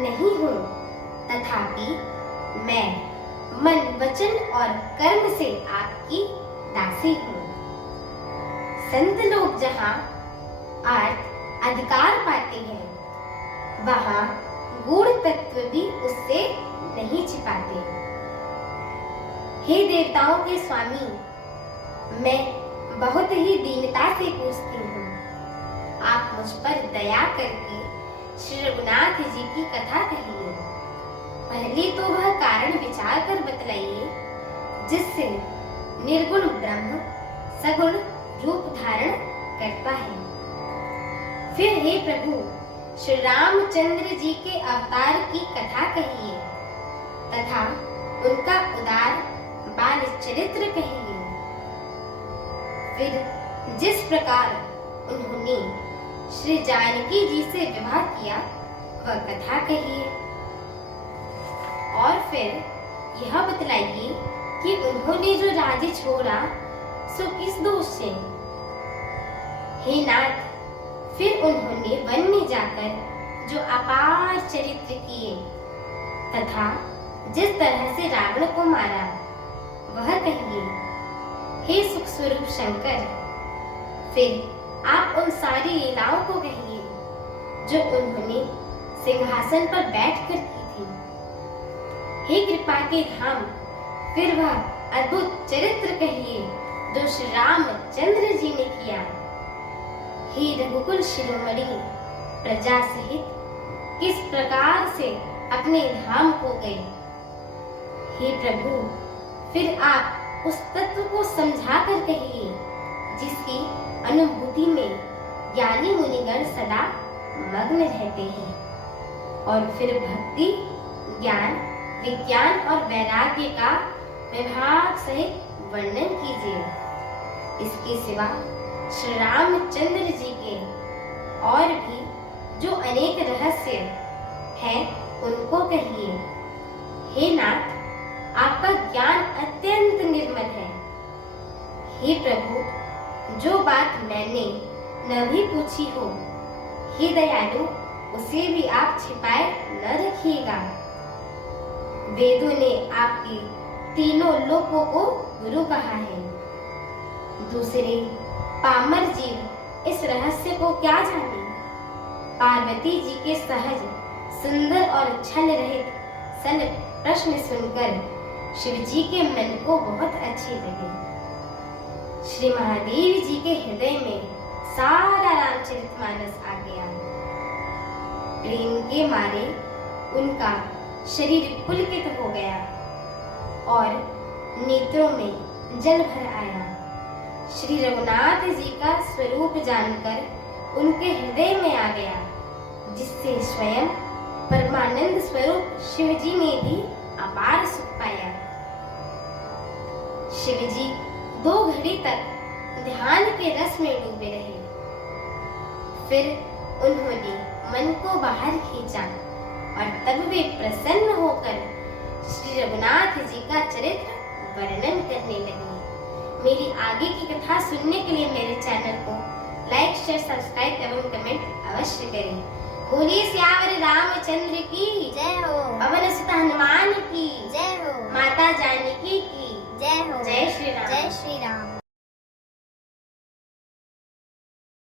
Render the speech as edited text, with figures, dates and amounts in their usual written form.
नहीं हूँ, तथापि मैं मन, वचन और कर्म से आपकी दासी हूँ। संत लोग जहाँ अर्थ अधिकार पाते हैं, वहाँ गूढ़ तत्व भी उससे नहीं छिपाते। हे देवताओं के स्वामी, मैं बहुत ही दीनता से पूछती हूँ, आप मुझ पर दया करके श्री रघुनाथ जी की कथा कहिए। पहले तो वह कारण विचार कर बतलाइए जिससे निर्गुण ब्रह्म सगुण रूप धारण करता है। फिर हे प्रभु, श्री रामचंद्र जी के अवतार की कथा कहिए तथा उनका उदार बाल चरित्र कहिए। फिर जिस प्रकार उन्होंने श्री जानकी जी से विवाह किया वह कथा कहिए। और फिर यह बतलाइए कि उन्होंने जो राज्य छोड़ा सो किस दोष से। हे नाथ, फिर उन्होंने वन में जाकर जो अपार चरित्र किए तथा जिस तरह से रावण को मारा वह कहिए। हे सुख स्वरूप शंकर, फिर आप उन सारी लीलाओं को कहिए जो उन्होंने सिंहासन पर बैठकर की थी। हे कृपा के धाम, फिर वह अद्भुत चरित्र कहिए जो श्री रामचंद्र जी ने किया। हे रघुकुल शिरोमणि, प्रजा सहित किस प्रकार से अपने धाम को गए। हे प्रभु, फिर आप उस तत्व को समझा कर कहिए जिसकी अनुभूति में ज्ञानी मुनिगण सदा मग्न रहते हैं। और फिर भक्ति, ज्ञान, विज्ञान और वैराग्य का विभाग सहित वर्णन कीजिए। इसके सिवा श्री रामचंद्र जी के और भी जो अनेक रहस्य हैं उनको कहिए। हे नाथ, आपका ज्ञान अत्यंत निर्मल है। हे प्रभु, जो बात मैंने न भी पूछी हो, हे दयालु, उसे भी आप छिपाए न रखिएगा। वेदों ने आपके तीनों लोकों को गुरु कहा है। दूसरे पामर जीव इस रहस्य को क्या जाने। पार्वती जी के सहज, सुंदर और छल रहित सन प्रश्न सुनकर शिव जी के मन को बहुत अच्छे लगे। श्री महादेव जी के हृदय में सारा रामचरितमानस आ गया। प्रेम के मारे उनका शरीर पुलकित हो गया और नेत्रों में जल भर आया। श्री रघुनाथ जी का स्वरूप जानकर उनके हृदय में आ गया, जिससे स्वयं परमानंद स्वरूप शिव जी ने भी अपार सुख पाया। शिव जी 2 घड़ी तक ध्यान के रस में डूबे रहे। फिर उन्होंने मन को बाहर खींचा और तब वे प्रसन्न होकर श्री रघुनाथ जी का चरित्र वर्णन करने लगे। मेरी आगे की कथा सुनने के लिए मेरे चैनल को लाइक, शेयर, सब्सक्राइब एवं कमेंट अवश्य करें। बोलिए सियावर रामचंद्र की जय हो। पवन सुत हनुमान की जय हो। माता जानकी की जय हो। जय श्री राम। जय श्री राम।